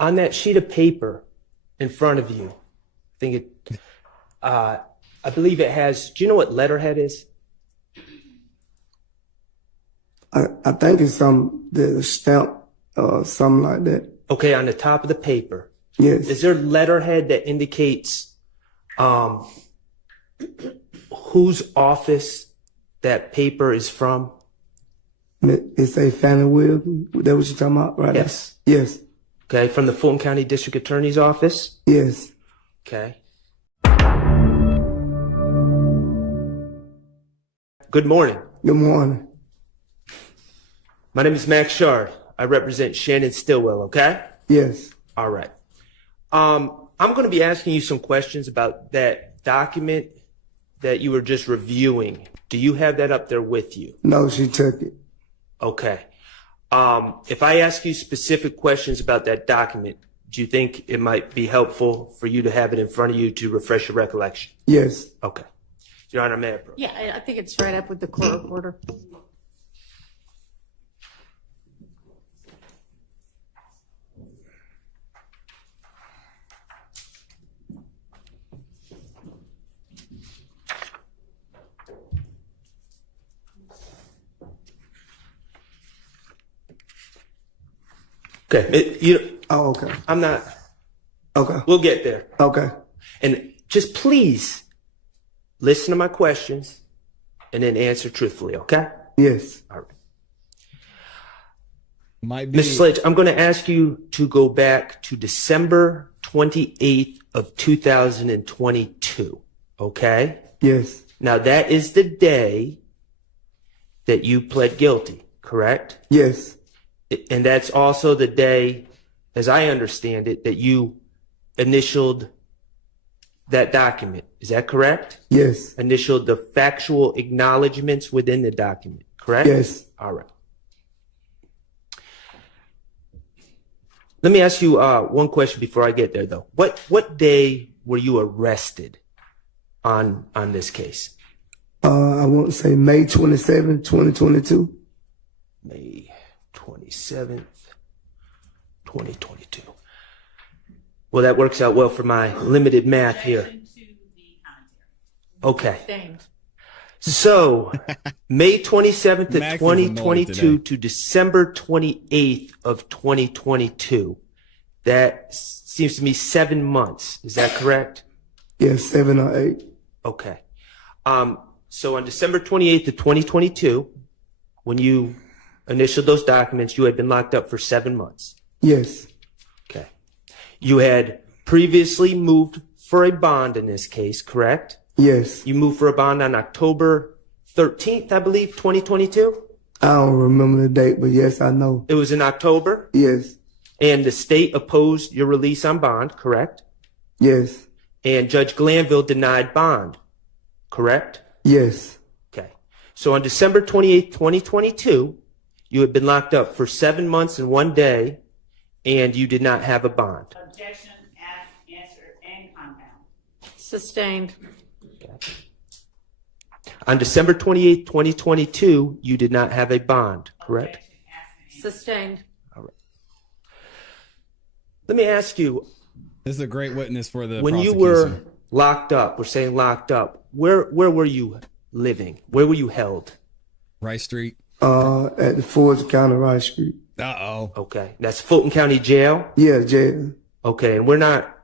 On that sheet of paper in front of you, I believe it has, do you know what letterhead is? I think it's the stamp, something like that. Okay, on the top of the paper. Yes. Is there letterhead that indicates whose office that paper is from? It's a Fannie Williams. That what you're talking about, right? Yes. Yes. Okay, from the Fulton County District Attorney's Office? Yes. Okay. Good morning. Good morning. My name is Max Shard. I represent Shannon Stillwell, okay? Yes. All right. I'm going to be asking you some questions about that document that you were just reviewing. Do you have that up there with you? No, she took it. Okay. If I ask you specific questions about that document, do you think it might be helpful for you to have it in front of you to refresh your recollection? Yes. Okay. Your Honor, may I approach? Yeah, I think it's right up with the court reporter. Okay. Oh, okay. I'm not. Okay. We'll get there. Okay. And just please listen to my questions and then answer truthfully, okay? Yes. All right. Might be. Mr. Sledge, I'm going to ask you to go back to December 28th of 2022, okay? Yes. Now, that is the day that you pled guilty, correct? Yes. And that's also the day, as I understand it, that you initialed that document. Is that correct? Yes. Initialed the factual acknowledgements within the document, correct? Yes. All right. Let me ask you one question before I get there, though. What day were you arrested on this case? I want to say May 27, 2022. May 27th, 2022. Well, that works out well for my limited math here. Okay. Sustained. So, May 27th of Max is annoyed 2022 today. to December 28th of 2022. That seems to me 7 months. Is that correct? Yes, 7 or 8. Okay. So on December 28th of 2022, when you initialed those documents, you had been locked up for 7 months. Yes. Okay. You had previously moved for a bond in this case, correct? Yes. You moved for a bond on October 13th, I believe, 2022? I don't remember the date, but yes, I know. It was in October, Yes. and the state opposed your release on bond, correct? Yes. And Judge Glanville denied bond, correct? Yes. Okay. So on December 28th, 2022, you had been locked up for 7 months and 1 day, and you did not have a bond. Objection, ask, answer, and compound. Sustained. On December 28th, 2022, you did not have a bond, correct? Objection, ask, and answer. Sustained. Let me ask you, This is a great witness for the when you prosecution. were locked up, we're saying locked up, where were you living? Where were you held? Rice Street. At the Fulton County Rice Street. Uh-oh. Okay. That's Fulton County Jail? Yeah, jail. Okay. And we're not,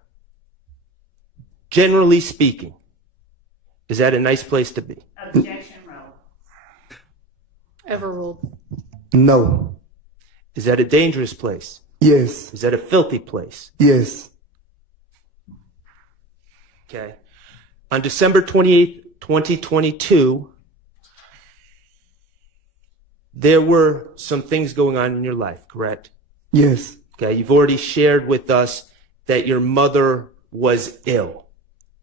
generally speaking, is that a nice place to be? Objection, roll. Overruled. No. Is that a dangerous place? Yes. Is that a filthy place? Yes. Okay. On December 28th, 2022, there were some things going on in your life, correct? Yes. Okay. You've already shared with us that your mother was ill.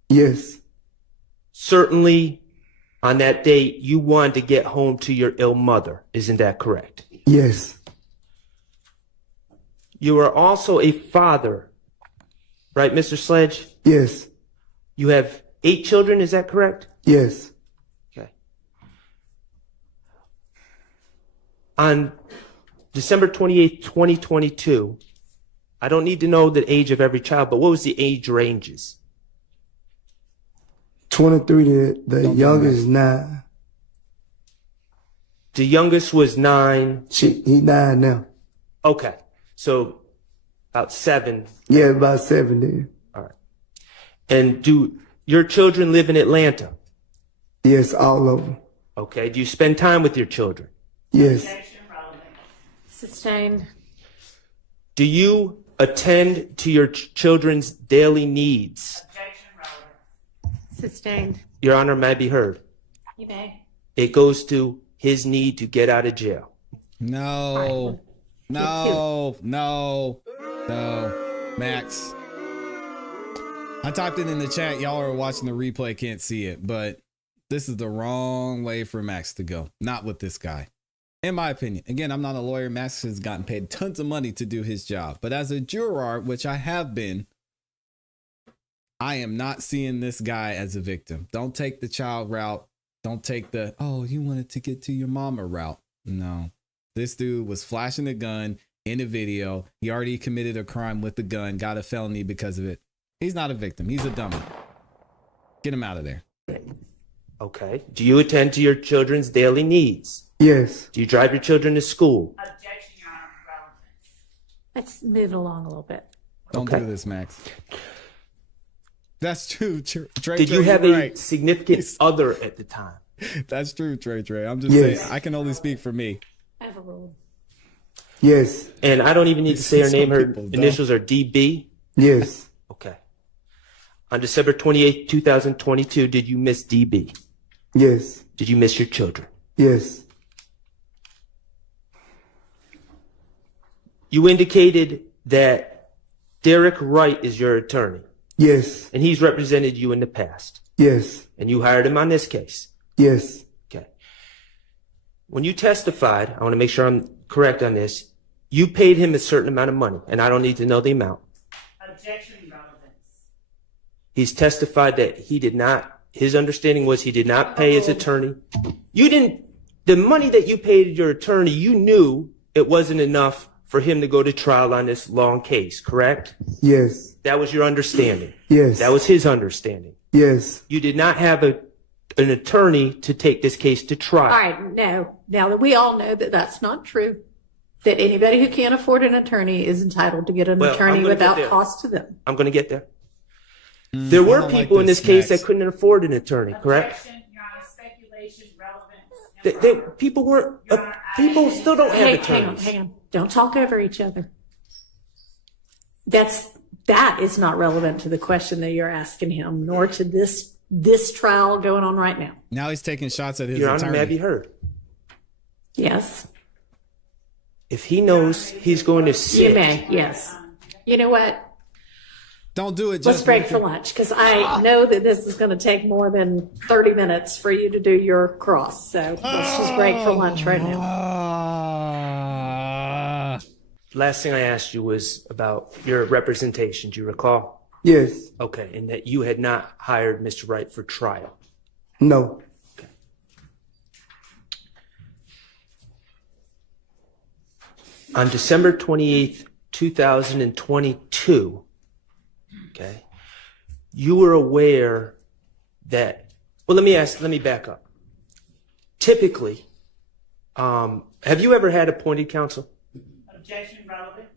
Yes. Certainly, on that date, you wanted to get home to your ill mother. Isn't that correct? Yes. You are also a father, right, Mr. Sledge? Yes. You have 8 children, is that correct? Yes. Okay. On December 28th, 2022, I don't need to know the age of every child, but what was the age ranges? 23, the youngest is 9. The youngest was 9. He 9 now. Okay. So about 7. Yeah, about 7 then. All right. And do your children live in Atlanta? Yes, all of them. Okay. Do you spend time with your children? Yes. Objection relevant. Sustained. Do you attend to your children's daily needs? Objection relevant. Sustained. Your Honor, may I be heard? You may. It goes to his need to get out of jail. No. No. No. No. Max. I typed it in the chat. Y'all are watching the replay, can't see it, but this is the wrong way for Max to go. Not with this guy. In my opinion. Again, I'm not a lawyer. Max has gotten paid tons of money to do his job. But as a juror, which I have been, I am not seeing this guy as a victim. Don't take the child route. Don't take the, oh, you wanted to get to your mama route. No. This dude was flashing a gun in a video. He already committed a crime with the gun, got a felony because of it. He's not a victim. He's a dummy. Get him out of there. Okay. Do you attend to your children's daily needs? Yes. Do you drive your children to school? Objection, Your Honor, relevance. Let's move along a little bit. Don't Okay. do this, Max. That's true. Trey, Did you Trey, have you're a right. significant other at the time? That's true, Trey. I'm just Yes. saying, I can only speak for me. Overruled. Yes. And I don't even need to say her Some name. Her people don't. initials are DB. Yes. Okay. On December 28th, 2022, did you miss DB? Yes. Did you miss your children? Yes. You indicated that Derek Wright is your attorney, Yes. and he's represented you in the past, Yes. and you hired him on this case. Yes. Okay. When you testified, I want to make sure I'm correct on this, you paid him a certain amount of money, and I don't need to know the amount. Objection, relevance. He's testified that he did not, his understanding was he did not pay his attorney. You didn't, the money that you paid your attorney, you knew it wasn't enough for him to go to trial on this long case, correct? Yes. That was your understanding. Yes. That was his understanding. Yes. You did not have an attorney to take this case to trial. All right, no. Now that we all know that that's not true, that anybody who can't afford an attorney is entitled to get an Well, attorney I'm gonna get without there. cost to them. I'm going to get there. There were I don't like people in this this, case Max. that couldn't afford an attorney, correct? Objection, Your Honor, speculation, relevance. People weren't, people still don't have Hang on, attorneys. hang on. Don't talk over each other. That is not relevant to the question that you're asking him, nor to this trial going on right now. Now he's taking shots at his Your Honor, attorney. may I be heard? Yes, If he knows he's going to you sit, may. Yes. You know what? Don't do it. Let's just break make for it- lunch because I know that this is going to take more than 30 minutes for you to do your cross. So let's just break for lunch right now. Ah. last thing I asked you was about your representation. Do you recall? Yes. Okay, and that you had not hired Mr. Wright for trial. No. On December 28th, 2022, okay, you were aware that, well, let me back up. Typically, have you ever had appointed counsel? Objection, relevance.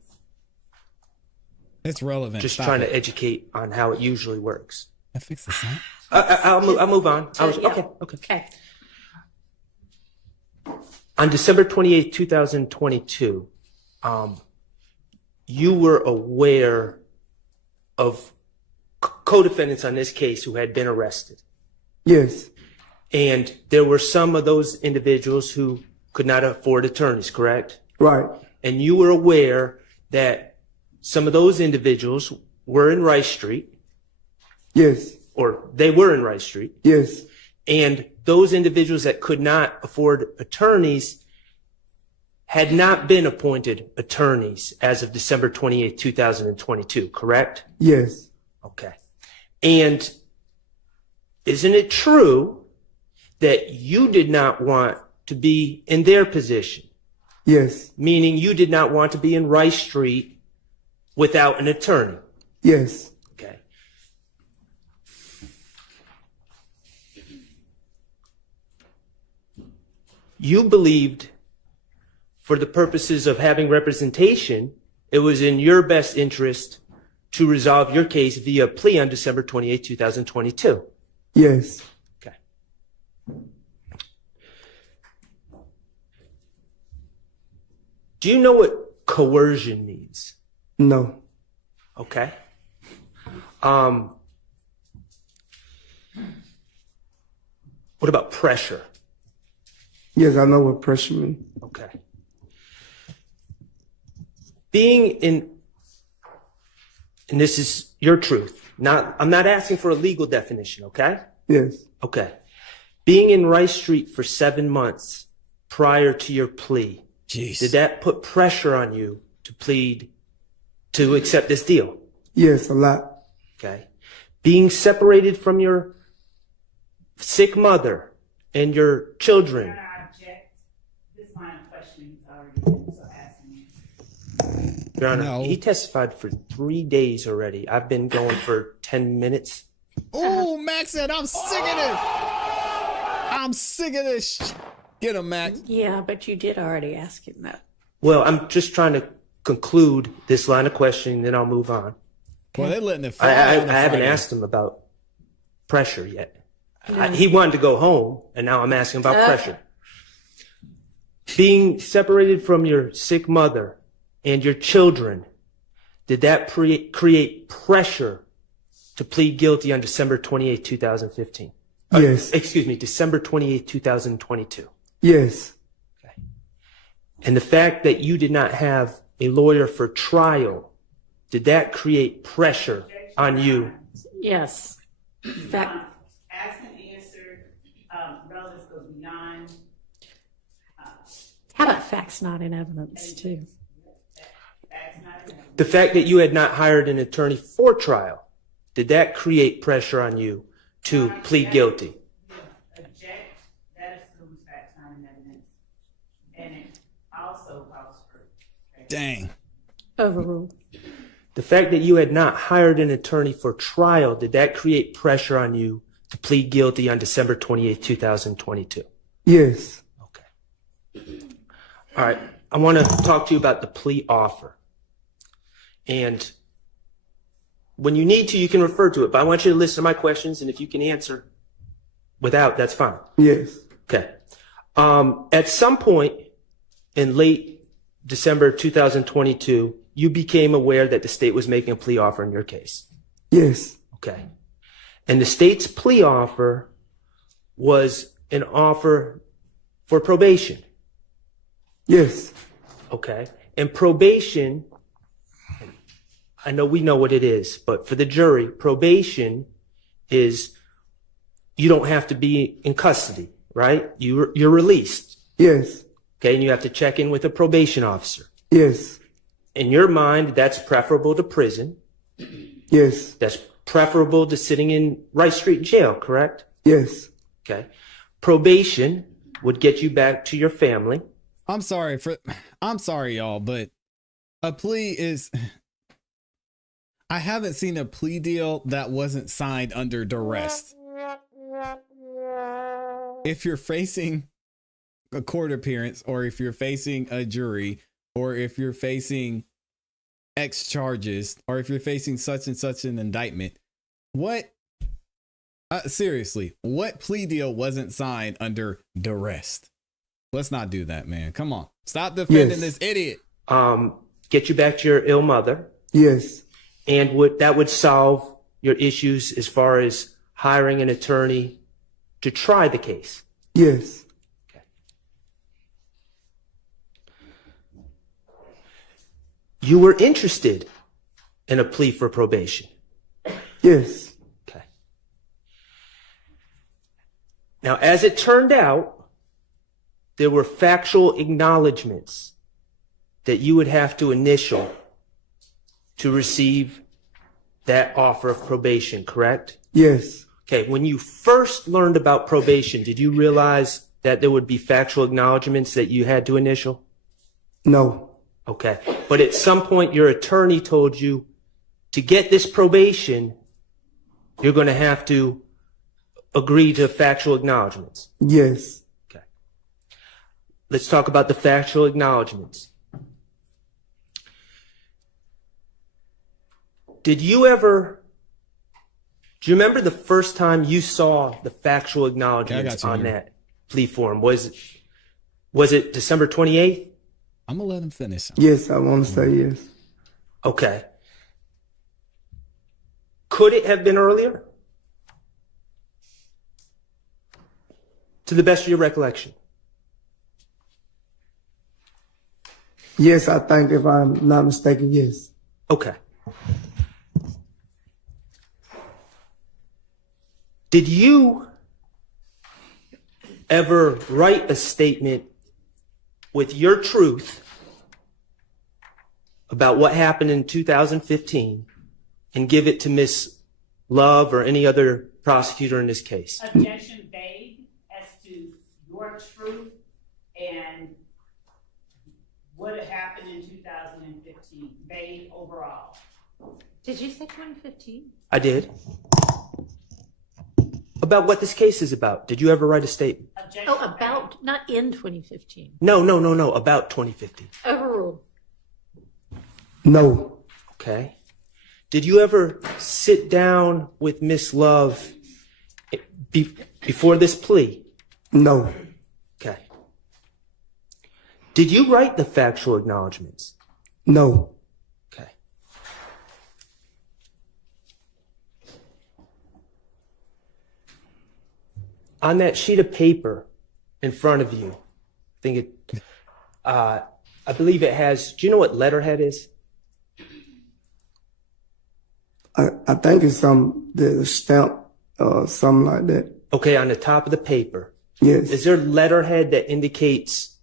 It's relevant. Just Stop trying it. to educate on how it usually works. I fix the sound. I'll move on. Yeah. Okay. Okay. On December 28th, 2022, you were aware of co-defendants on this case who had been arrested. Yes. And there were some of those individuals who could not afford attorneys, correct? Right. And you were aware that some of those individuals were in Rice Street, Yes. or they were in Rice Street, Yes. and those individuals that could not afford attorneys had not been appointed attorneys as of December 28th, 2022, correct? Yes. Okay. And isn't it true that you did not want to be in their position? Yes. Meaning you did not want to be in Rice Street without an attorney. Yes. Okay. You believed, for the purposes of having representation, it was in your best interest to resolve your case via plea on December 28, 2022. Yes. Okay. Do you know what coercion means? No. Okay. What about pressure? Yes, I know what pressure means. Okay. Being in, and this is your truth, I'm not asking for a legal definition, okay? Yes. Okay. Being in Rice Street for 7 months prior to your plea, Jeez. did that put pressure on you to accept this deal? Yes, a lot. Okay. Being separated from your sick mother and your children. Your Honor, I object. This line of questioning is already been, so asking you. Your Honor, No. he testified for 3 days already. I've been going for 10 minutes. Oh, Max said, I'm sick of this. I'm sick of this. Get him, Max. Yeah, but you did already ask him that. Well, I'm just trying to conclude this line of questioning, then I'll move on. Well, they're letting it I fly. on a haven't Friday. asked him about pressure yet. He wanted to go home, and now I'm asking about pressure. Being separated from your sick mother and your children, did that create pressure to plead guilty on December 28, 2015? Yes. Excuse me, December 28, 2022. Yes. And the fact that you did not have a lawyer for trial, did that create pressure on you? Yes. Fact, Asked and answered, relatives goes beyond. how about facts not in evidence, too? That's not enough. The fact that you had not hired an attorney for trial, did that create pressure on you to plead guilty? Object, that assumes facts not in evidence. And it also calls for. Dang. Overruled. The fact that you had not hired an attorney for trial, did that create pressure on you to plead guilty on December 28, 2022? Yes. Okay. All right. I want to talk to you about the plea offer. And when you need to, you can refer to it, but I want you to listen to my questions, and if you can answer without, that's fine. Yes. Okay. At some point in late December 2022, you became aware that the state was making a plea offer in your case. Yes. Okay. And the state's plea offer was an offer for probation. Yes. Okay. And probation, I know we know what it is, but for the jury, probation is you don't have to be in custody, right? You're released. Yes. Okay. And you have to check in with a probation officer. Yes. In your mind, that's preferable to prison. Yes. That's preferable to sitting in Rice Street jail, correct? Yes. Okay. Probation would get you back to your family. I'm sorry, y'all, but a plea is. I haven't seen a plea deal that wasn't signed under duress. If you're facing a court appearance, or if you're facing a jury, or if you're facing X charges, or if you're facing such and such an indictment, seriously, what plea deal wasn't signed under duress? Let's not do that, man. Come on. Stop defending this idiot. Get you back to your ill mother. Yes. And that would solve your issues as far as hiring an attorney to try the case. Yes. You were interested in a plea for probation. Yes. Okay. Now, as it turned out, there were factual acknowledgements that you would have to initial to receive that offer of probation, correct? Yes. Okay, when you first learned about probation, did you realize that there would be factual acknowledgements that you had to initial? No. Okay. But at some point, your attorney told you to get this probation, you're going to have to agree to factual acknowledgements. Yes. Okay. Let's talk about the factual acknowledgements. Do you remember the first time you saw the factual acknowledgements you on here. that plea form? Was it December 28th? I'm gonna let him finish. Yes, I want to say yes. Okay. Could it have been earlier? To the best of your recollection. Yes, I think if I'm not mistaken, yes. Okay. Did you ever write a statement with your truth about what happened in 2015 and give it to Miss Love or any other prosecutor in this case? Objection vague as to your truth and what happened in 2015, vague overall. Did you say 2015? I did. About what this case is about. Did you ever write a statement? Objection Oh, about, not in 2015. No, about 2015. Overruled. No. Okay. Did you ever sit down with Miss Love before this plea? No. Okay. Did you write the factual acknowledgements? No. Okay. On that sheet of paper in front of you, I believe it has, do you know what letterhead is? I think it's the stamp, something like that. Okay, on the top of the paper. Yes. Is there letterhead that indicates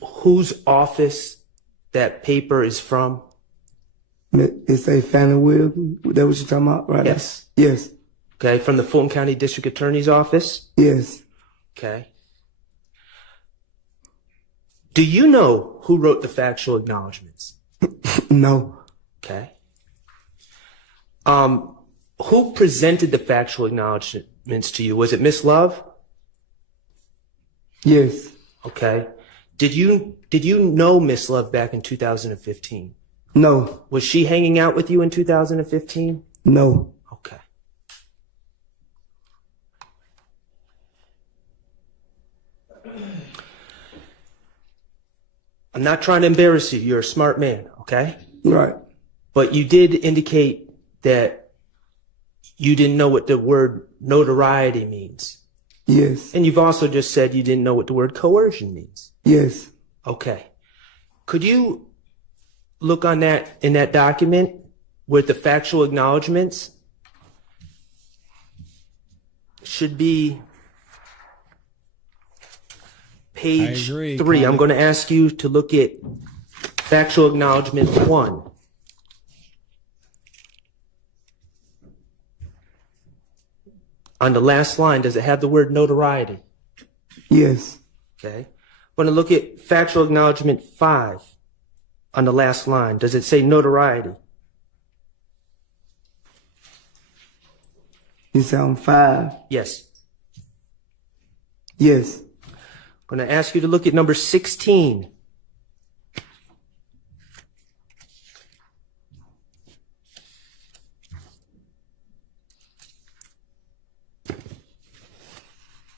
whose office that paper is from? It's a Fannie Wilson. That what you're talking about, right? Yes. Yes. Okay, from the Fulton County District Attorney's Office? Yes. Okay. Do you know who wrote the factual acknowledgements? No. Okay. Who presented the factual acknowledgements to you? Was it Miss Love? Yes. Okay. Did you know Miss Love back in 2015? No. Was she hanging out with you in 2015? No. Okay. I'm not trying to embarrass you. You're a smart man, okay? Right. But you did indicate that you didn't know what the word notoriety means. Yes. And you've also just said you didn't know what the word coercion means. Yes. Okay. Could you look on that in that document with the factual acknowledgements? Should be page I agree, 3. I'm Connie. going to ask you to look at factual acknowledgement 1. On the last line, does it have the word notoriety? Yes. Okay. I'm going to look at factual acknowledgement 5 on the last line. Does it say notoriety? You sound 5. Yes. Yes. I'm going to ask you to look at number 16.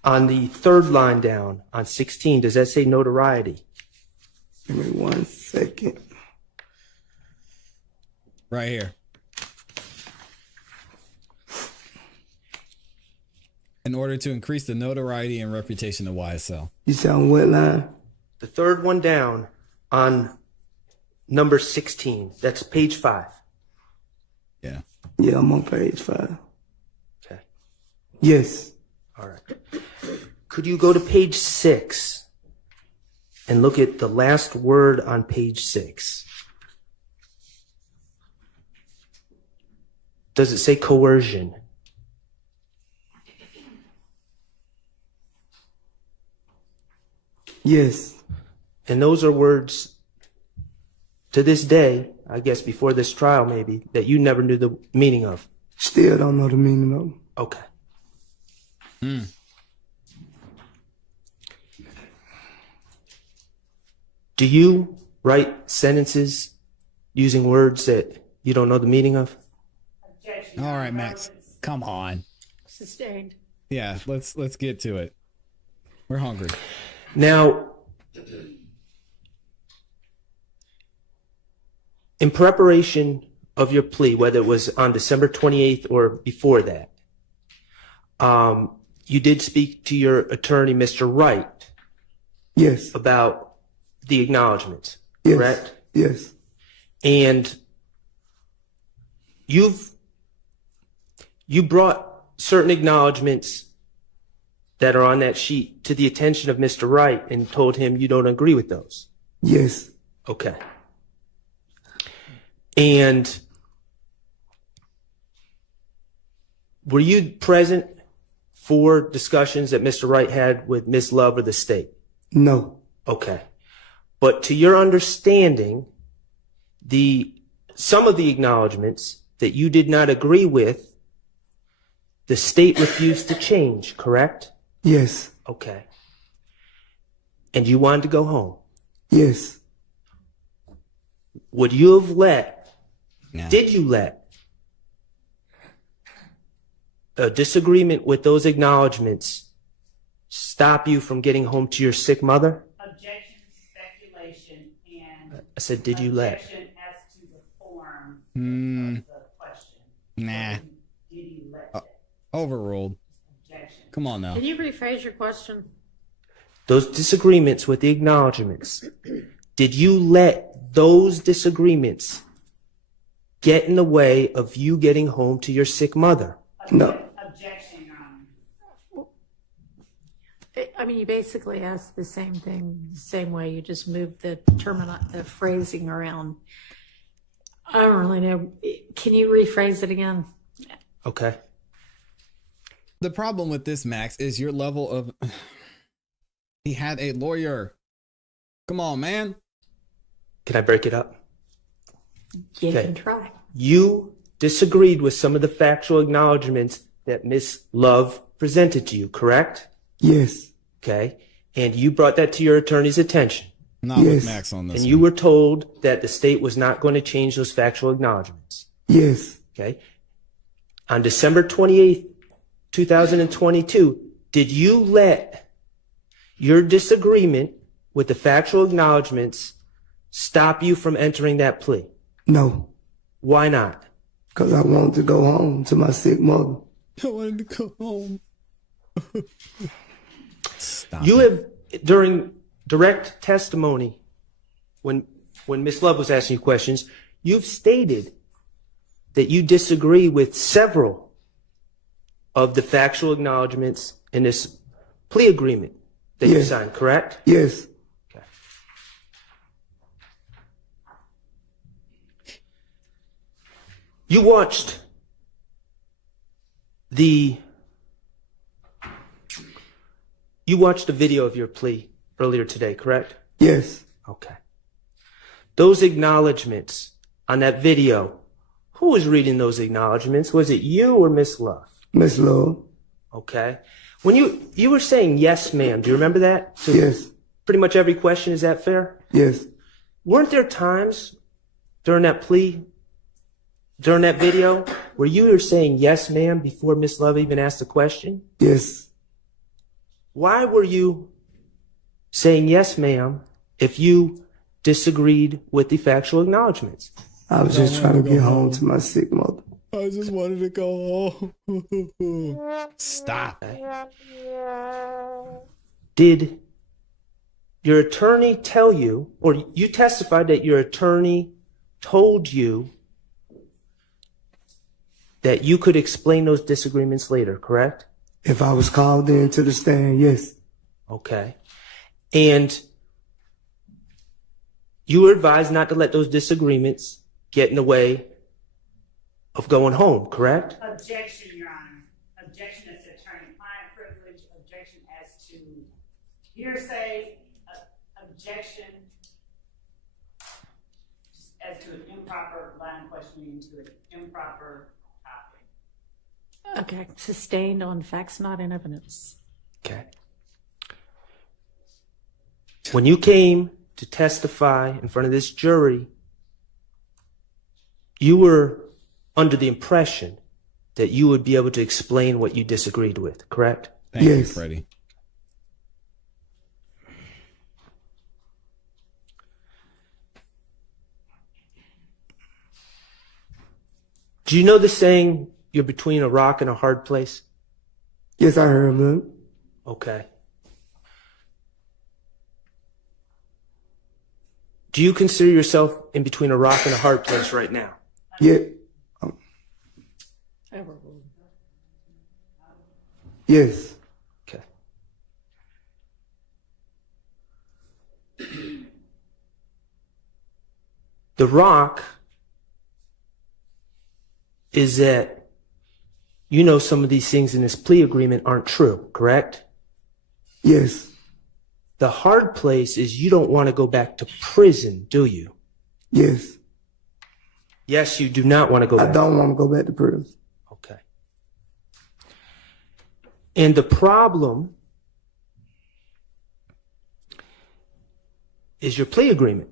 On the third line down, on 16, does that say notoriety? Give me 1 second. Right here. In order to increase the notoriety and reputation of YSL. You sound what line? The third one down on number 16. That's page 5. Yeah. Yeah, I'm on page 5. Okay. Yes. All right. Could you go to page 6 and look at the last word on page 6? Does it say coercion? Yes. And those are words to this day, I guess before this trial maybe, that you never knew the meaning of. Still don't know the meaning of them. Okay. Do you write sentences using words that you don't know the meaning of? Objection. All right, Max. Come on. Sustained. Yeah, let's get to it. We're hungry. Now, in preparation of your plea, whether it was on December 28th or before that, you did speak to your attorney, Mr. Wright, Yes. about the acknowledgements, Yes. correct? Yes. And you brought certain acknowledgements that are on that sheet to the attention of Mr. Wright and told him you don't agree with those. Yes. Okay. And were you present for discussions that Mr. Wright had with Ms. Love or the state? No. Okay. But to your understanding, some of the acknowledgements that you did not agree with, the state refused to change, correct? Yes. Okay. And you wanted to go home. Yes. Would you have No. did you let a disagreement with those acknowledgements stop you from getting home to your sick mother? Objection, speculation, and I said, did you let? objection as to the form Hmm. of the question. Nah. Did he let that? Overruled. Objection. Come on now. Can you rephrase your question? Those disagreements with the acknowledgements, did you let those disagreements get in the way of you getting home to your sick mother? No. Objection, Your Honor. I mean, you basically asked the same thing, the same way. You just moved the the phrasing around. I don't really know. Can you rephrase it again? Okay. The problem with this, Max, is your level of. He had a lawyer. Come on, man. Can I break it up? You Okay. can try. You disagreed with some of the factual acknowledgements that Miss Love presented to you, correct? Yes. Okay. And you brought that to your attorney's attention. Not with Yes. Max on this. And you were told that the state was not going to change those factual acknowledgements. Yes. Okay. On December 28th, 2022, did you let your disagreement with the factual acknowledgements stop you from entering that plea? No. Why not? Because I wanted to go home to my sick mother. I wanted to go home. Stop. You have, during direct testimony, when Ms. Love was asking you questions, you've stated that you disagree with several of the factual acknowledgements in this plea agreement that you Yes. signed, correct? Yes. Okay. You watched the video of your plea earlier today, correct? Yes. Okay. Those acknowledgments on that video, who was reading those acknowledgments? Was it you or Miss Love? Miss Love. Okay. When you were saying yes, ma'am, do you remember that? So Yes. pretty much every question, is that fair? Yes. Weren't there times during that plea, during that video, where you were saying yes, ma'am, before Miss Love even asked the question? Yes. Why were you saying yes, ma'am, if you disagreed with the factual acknowledgments? I was just trying to get home to my sick mother. I just wanted to go home. Stop. Did your attorney tell you, or you testified that your attorney told you that you could explain those disagreements later, correct? If I was called in to the stand, yes. Okay. And you were advised not to let those disagreements get in the way of going home, correct? Objection, Your Honor. Objection as to attorney-client privilege. Objection as to hearsay. objection as to an improper line of questioning to an improper topic. Okay, sustained on facts not in evidence. Okay. When you came to testify in front of this jury, you were under the impression that you would be able to explain what you disagreed with, correct? Thank you, Yes. Freddie. Do you know the saying, you're between a rock and a hard place? Yes, I heard of them. Okay. Do you consider yourself in between a rock and a hard place right now? Yeah. Yes. Okay. The rock is that you know some of these things in this plea agreement aren't true, correct? Yes. The hard place is you don't want to go back to prison, do you? Yes. Yes, you do not want to go I back. don't want to go back to prison. Okay. And the problem is your plea agreement,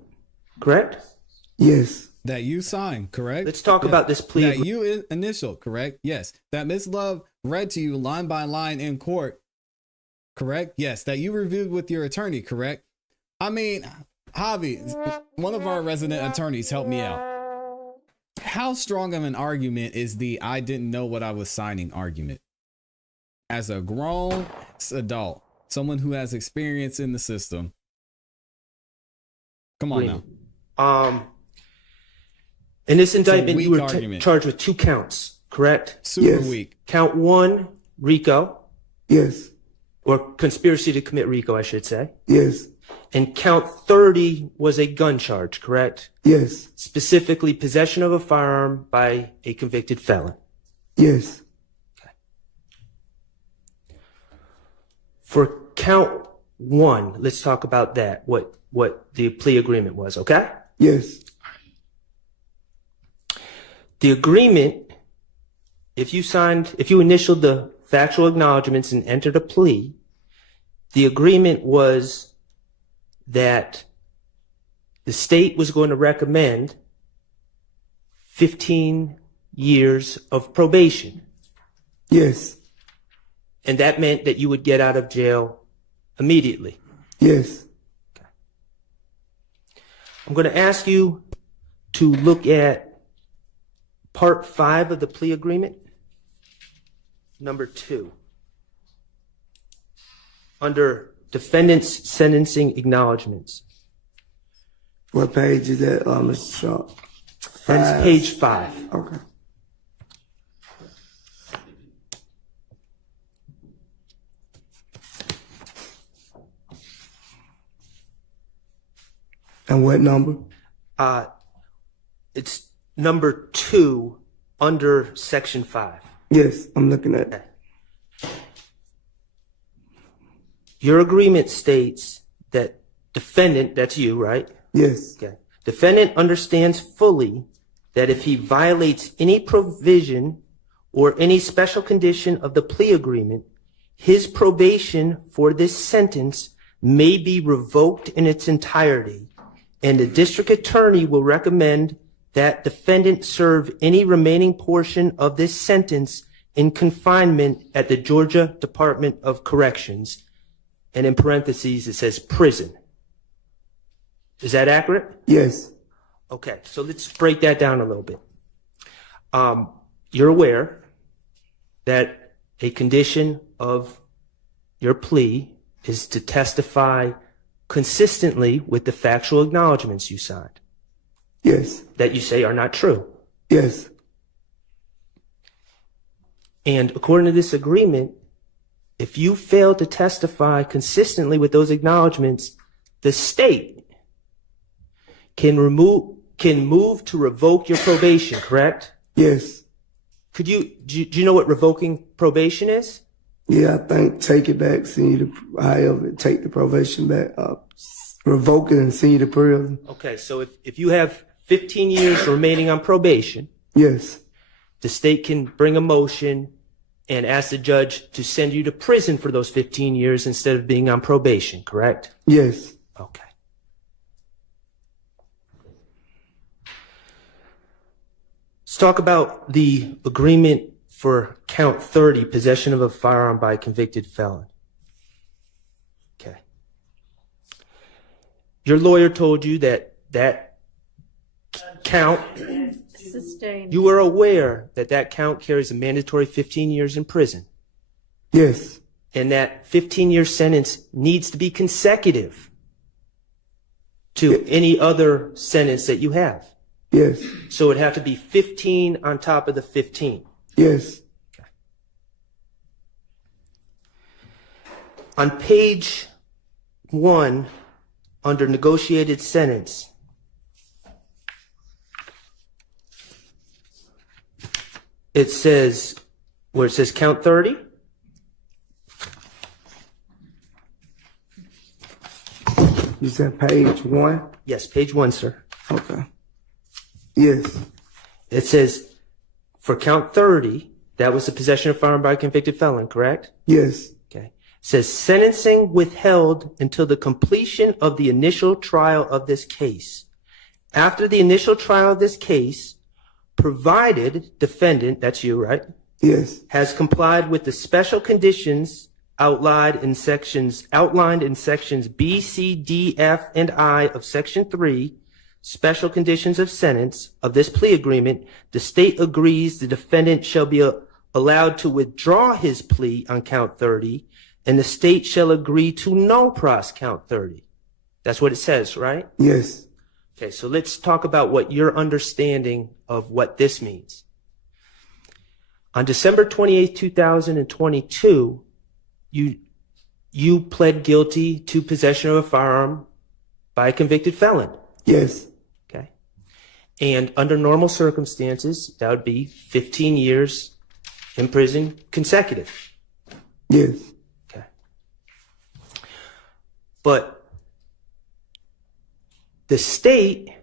correct? Yes. That you signed, correct? Let's talk about this plea That agreement. you initial, correct? Yes. That Miss Love read to you line by line in court, correct? Yes. That you reviewed with your attorney, correct? I mean, Javi, one of our resident attorneys, helped me out. How strong of an argument is the I didn't know what I was signing argument? As a grown adult, someone who has experience in the system. Come on now. In this indictment, you weak were argument. charged with 2 counts, correct? Super Yes. weak. Count 1, RICO, Yes. or conspiracy to commit RICO, I should say. Yes. And count 30 was a gun charge, correct? Yes. Specifically, possession of a firearm by a convicted felon. Yes. For count 1, let's talk about that, what the plea agreement was, okay? Yes. The agreement, if you initialed the factual acknowledgements and entered a plea, the agreement was that the state was going to recommend 15 years of probation. Yes. And that meant that you would get out of jail immediately. Yes. I'm going to ask you to look at Part 5 of the plea agreement, number 2, under defendant's sentencing acknowledgements. What page is that, Mr. Sharp? That's page 5. Okay. And what number? It's number 2 under section 5. Yes, I'm looking at it. Your agreement states that defendant, that's you, right? Yes. Okay. Defendant understands fully that if he violates any provision or any special condition of the plea agreement, his probation for this sentence may be revoked in its entirety, and the district attorney will recommend that defendant serve any remaining portion of this sentence in confinement at the Georgia Department of Corrections. And in parentheses, it says prison. Is that accurate? Yes. Okay, so let's break that down a little bit. You're aware that a condition of your plea is to testify consistently with the factual acknowledgements you signed Yes. that you say are not true. Yes. And according to this agreement, if you fail to testify consistently with those acknowledgements, the state can move to revoke your probation, correct? Yes. Do you know what revoking probation is? Yeah, I think take it back, send you to however take the probation back up. Revoke it and send you to prison. Okay, so if you have 15 years remaining on probation, Yes. the state can bring a motion and ask the judge to send you to prison for those 15 years instead of being on probation, correct? Yes. Okay. Let's talk about the agreement for count 30, possession of a firearm by a convicted felon. Okay. Your lawyer told you that count, Sustained. you were aware that count carries a mandatory 15 years in prison, Yes. and that 15-year sentence needs to be consecutive to any other sentence that you have. Yes. So it'd have to be 15 on top of the 15. Yes. On page 1, under negotiated sentence, it says, where it says count 30, You said page 1? yes, page 1, sir. Okay. Yes. It says, for count 30, that was the possession of firearm by a convicted felon, correct? Yes. Okay. It says sentencing withheld until the completion of the initial trial of this case. After the initial trial of this case, provided defendant, that's you, right, Yes. has complied with the special conditions outlined in sections B, C, D, F, and I of section 3, special conditions of sentence of this plea agreement, the state agrees the defendant shall be allowed to withdraw his plea on count 30, and the state shall agree to no pros count 30. That's what it says, right? Yes. Okay, so let's talk about what your understanding of what this means. On December 28, 2022, you pled guilty to possession of a firearm by a convicted felon. Yes. Okay. And under normal circumstances, that would be 15 years in prison consecutive. Yes. Okay. But the state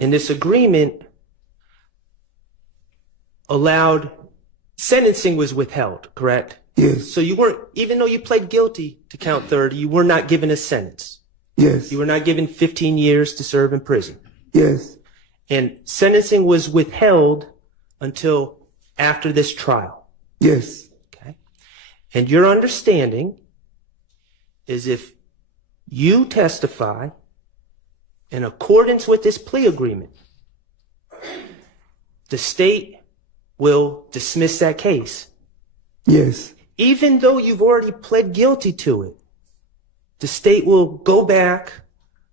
in this agreement allowed sentencing was withheld, correct? Yes. So you weren't, even though you pled guilty to count 30, you were not given a sentence. Yes. You were not given 15 years to serve in prison. Yes. And sentencing was withheld until after this trial. Yes. Okay. And your understanding is if you testify in accordance with this plea agreement, the state will dismiss that case. Yes. Even though you've already pled guilty to it, the state will go back,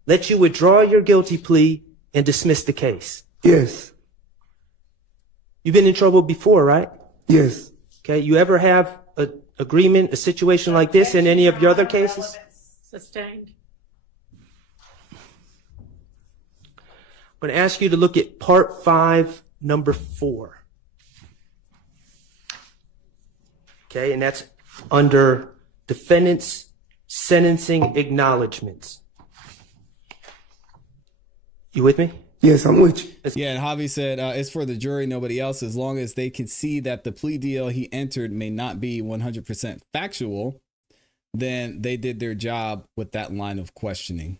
let you withdraw your guilty plea, and dismiss the case. Yes. You've been in trouble before, right? Yes. Okay. You ever have an agreement, a situation like this in any of your other cases? Sustained. I'm going to ask you to look at part 5, number 4. Okay, and that's under defendant's sentencing acknowledgements. You with me? Yes, I'm with you. Yeah, and Javi said it's for the jury, nobody else, as long as they can see that the plea deal he entered may not be 100% factual, then they did their job with that line of questioning.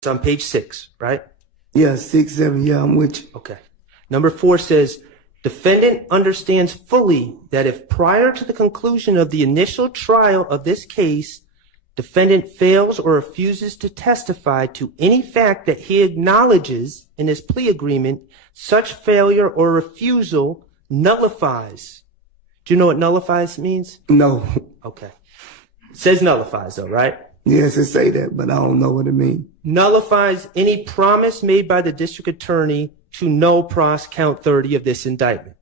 It's on page 6, right? Yeah, 6, 7. Yeah, I'm with you. Okay. Number 4 says, defendant understands fully that if prior to the conclusion of the initial trial of this case, defendant fails or refuses to testify to any fact that he acknowledges in his plea agreement, such failure or refusal nullifies. Do you know what nullifies means? No. Okay. It says nullifies though, right? Yes, it say that, but I don't know what it means. Nullifies any promise made by the district attorney to no pros count 30 of this indictment.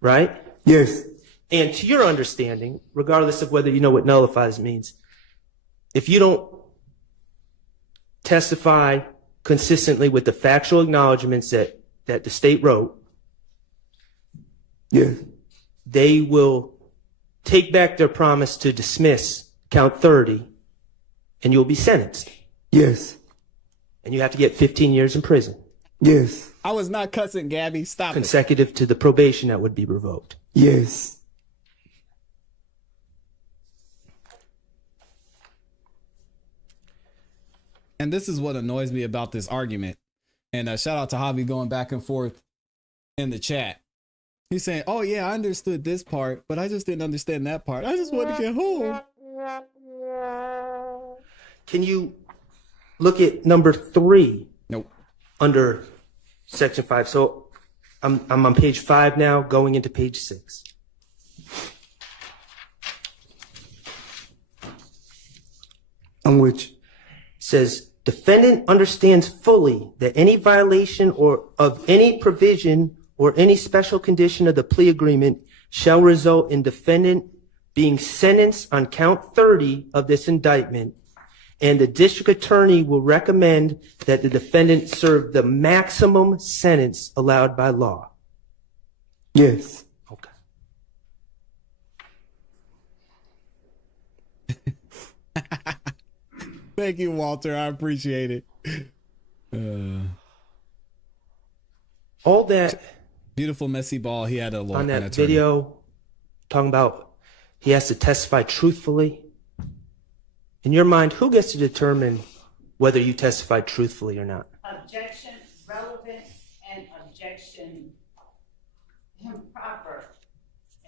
Right? Yes. And to your understanding, regardless of whether you know what nullifies means, if you don't testify consistently with the factual acknowledgements that the state wrote, Yes. they will take back their promise to dismiss count 30, and you'll be sentenced. Yes. And you have to get 15 years in prison, Yes. I was not cussing, Gabby. Stop it. consecutive to the probation that would be revoked. Yes. And this is what annoys me about this argument. And shout out to Javi going back and forth in the chat. He's saying, oh, yeah, I understood this part, but I just didn't understand that part. I just wanted to get home. Can you look at number 3 Nope. under section 5? So I'm on page 5 now, going into page 6. I'm with you. Says, defendant understands fully that any violation or of any provision or any special condition of the plea agreement shall result in defendant being sentenced on count 30 of this indictment, and the district attorney will recommend that the defendant serve the maximum sentence allowed by law. Yes. Okay. Thank you, Walter. I appreciate it. All that Beautiful, messy ball. He had a lawyer. on an that attorney. video talking about he has to testify truthfully. In your mind, who gets to determine whether you testified truthfully or not? Objection, relevance, and objection improper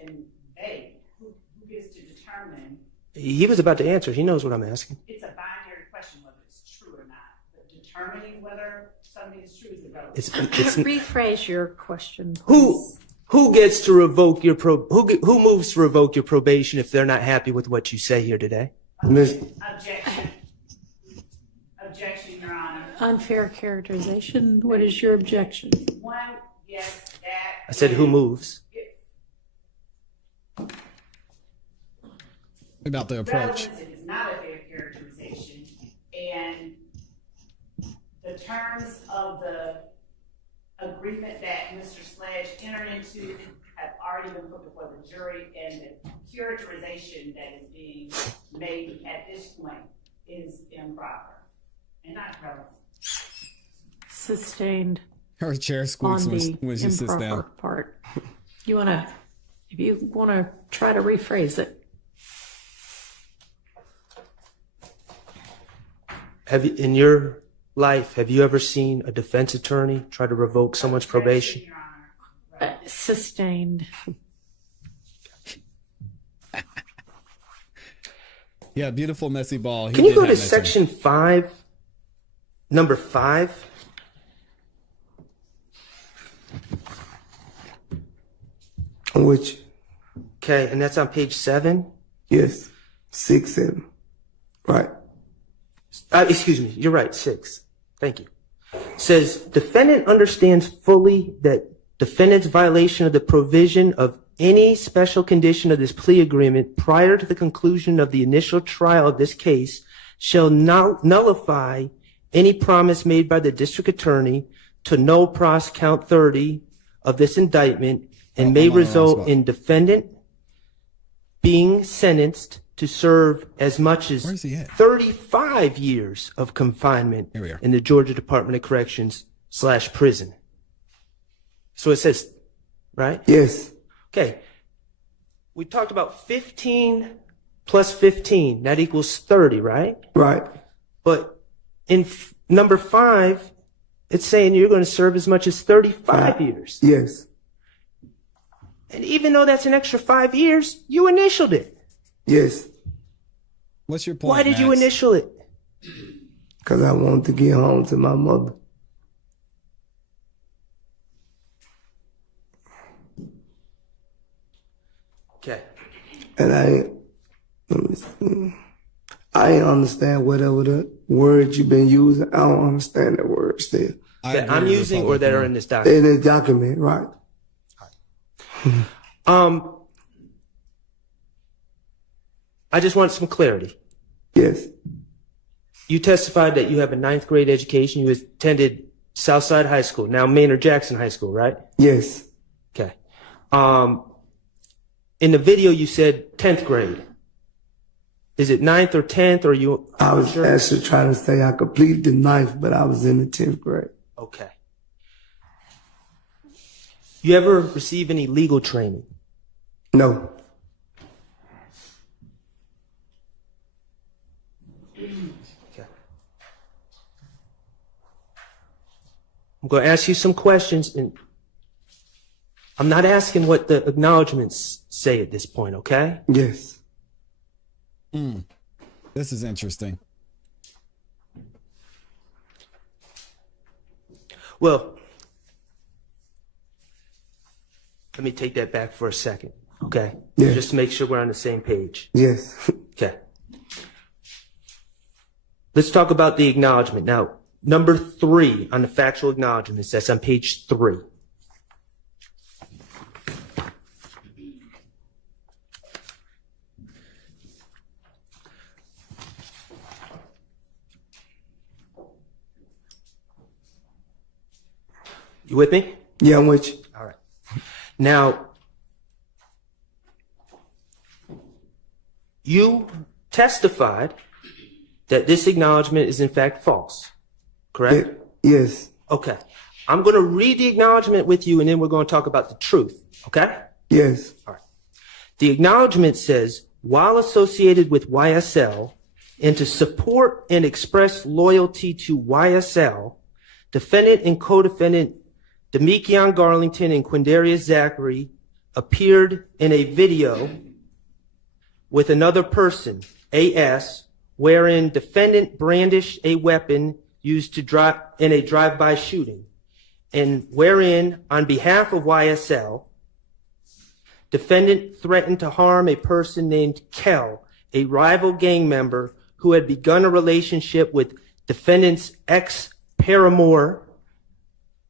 and vague. Who gets to determine? He was about to answer. He knows what I'm asking. It's a binary question whether it's true or not. But determining whether something is true is irrelevant. It's Rephrase your question, who please. who gets to revoke your who moves to revoke your probation if they're not happy with what you say here today? Miss, Objection. Objection, Your Honor. Unfair characterization. What is your objection? One, yes, that. I said who moves. About the approach. Relevance is not a fair characterization, and the terms of the agreement that Mr. Sledge entered into have already been put before the jury, and the characterization that is being made at this point is improper and not relevant. Sustained Her chair on squeaks the when she sits improper down. part. If you want to try to rephrase it. Have you, in your life, have you ever seen a defense attorney try to revoke someone's probation? Your Honor. Sustained. Yeah, beautiful, messy ball. He Can you did go have to an attorney. section 5, number 5? I'm with you. Okay, and that's on page 7. Yes. 6, 7. Right. Excuse me, you're right, 6. Thank you. Says, defendant understands fully that defendant's violation of the provision of any special condition of this plea agreement prior to the conclusion of the initial trial of this case shall nullify any promise made by the district attorney to null pros count 30 of this indictment and may I'm on the wrong result spot. in defendant being sentenced to serve as much as Where's he at? 35 years of confinement Here we are. in the Georgia Department of Corrections / prison. So it says, right? Yes. Okay. We talked about 15 plus 15. That equals 30, right? Right. But in number 5, it's saying you're going to serve as much as 35 years. Yes. And even though that's an extra 5 years, you initialed it. Yes. What's your point? Why did you Max? initial it? Because I wanted to get home to my mother. Okay. And I ain't understand whatever the words you've been using. I don't understand the words there. I That agree I'm with using or that are in this In document? the document, right? I just want some clarity. Yes. You testified that you have a 9th grade education. You attended Southside High School, now Maynard Jackson High School, right? Yes. Okay. in the video you said 10th grade. Is it 9th or 10th, or you? I was actually trying to say I completed the 9th, but I was in the 10th grade. Okay. You ever receive any legal training? No. Okay. I'm going to ask you some questions, and I'm not asking what the acknowledgements say at this point, okay? Yes. This is interesting. Well, let me take that back for a second, okay? Yeah. Just to make sure we're on the same page. Yes. Okay. Let's talk about the acknowledgement. Now, number 3 on the factual acknowledgements, that's on page 3. You with me? Yeah, I'm with you. All right. Now, you testified that this acknowledgement is in fact false, correct? Yes. Okay. I'm going to read the acknowledgement with you, and then we're going to talk about the truth, okay? Yes. All right. The acknowledgement says, while associated with YSL, and to support and express loyalty to YSL, defendant and co-defendant Demekion Garlington and Quindarius Zachary appeared in a video with another person, AS, wherein defendant brandished a weapon used to drive in a drive-by shooting, and wherein, on behalf of YSL, defendant threatened to harm a person named Kel, a rival gang member who had begun a relationship with defendant's ex-paramour,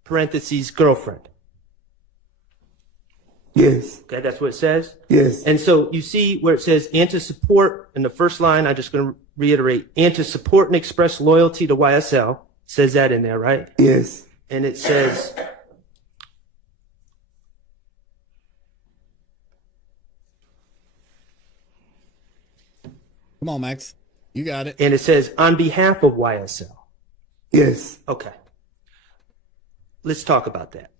parentheses, girlfriend. Yes. Okay, that's what it says? Yes. And so you see where it says, and to support, in the first line, I'm just going to reiterate, and to support and express loyalty to YSL. It says that in there, right? Yes. And it says, Come on, Max. You got it. and it says, on behalf of YSL. Yes. Okay. Let's talk about that.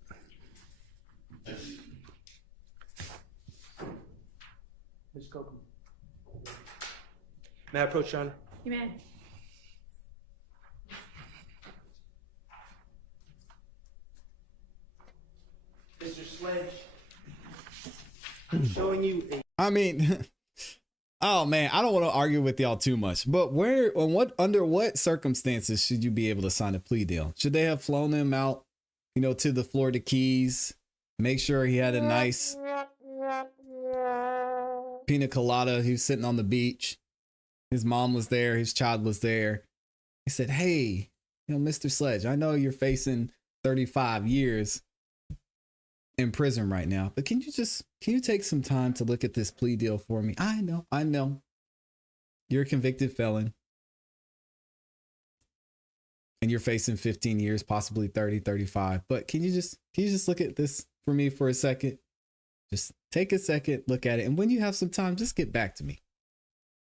Ms. Copeland. May I approach Your Honor? You may. Mr. Sledge, I'm showing you a I mean, oh man, I don't want to argue with y'all too much, but under what circumstances should you be able to sign a plea deal? Should they have flown him out, to the Florida Keys, make sure he had a nice pina colada, he was sitting on the beach, his mom was there, his child was there. He said, hey, Mr. Sledge, I know you're facing 35 years in prison right now, but can you take some time to look at this plea deal for me? I know you're a convicted felon and you're facing 15 years, possibly 30, 35, but can you just look at this for me for a second? Just take a second, look at it, and when you have some time, just get back to me.